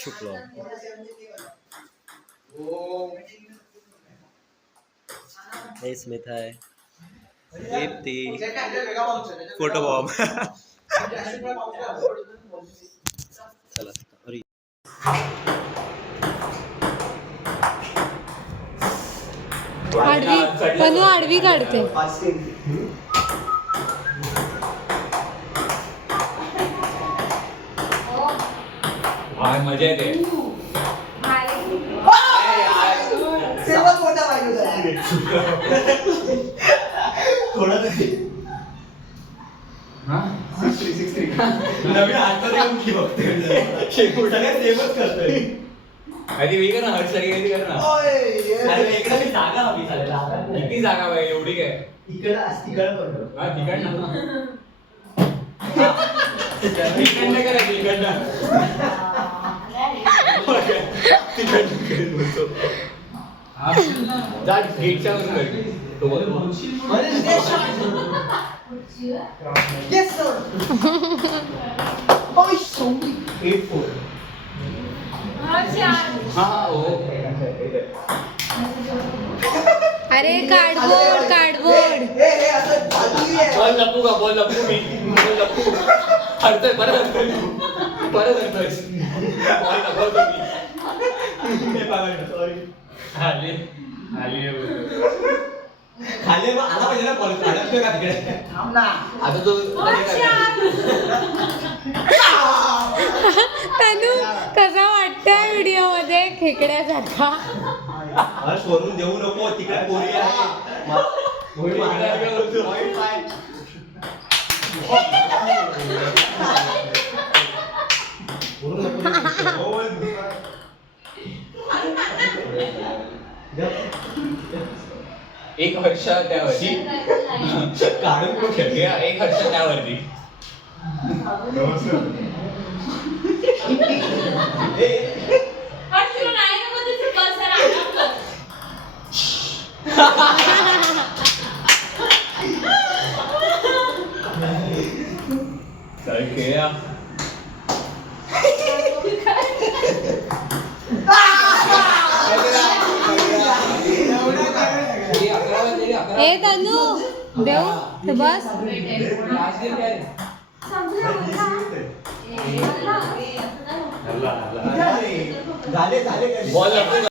शुक्ला हे स्मिथ आहे Deepti photo bomb चला अरे आडवी पनू आडवी काढते मजा येते किती जागा पाहिजे एवढी काय तिकडनं करायचं इकडनं जा गेटच्या अरे कार्डबोर्ड कार्डबोर्ड बॉल लपू का बॉल लपू मी बॉल लपू हरतोय परत हरतोय बॉल लपवतो मी आले खाली आला पाहिजे ना बॉल अडकतोय का तिकडे थांब ना आता तो तनू कसा वाटतंय व्हिडिओ मध्ये खेकड्यासारखा सोडून देऊ नको तिकडे पोरी आहे एक वर्ष त्यावरती काढून एक वर्ष त्यावरती चल खेळा ए तनू देऊ ते बस बॉल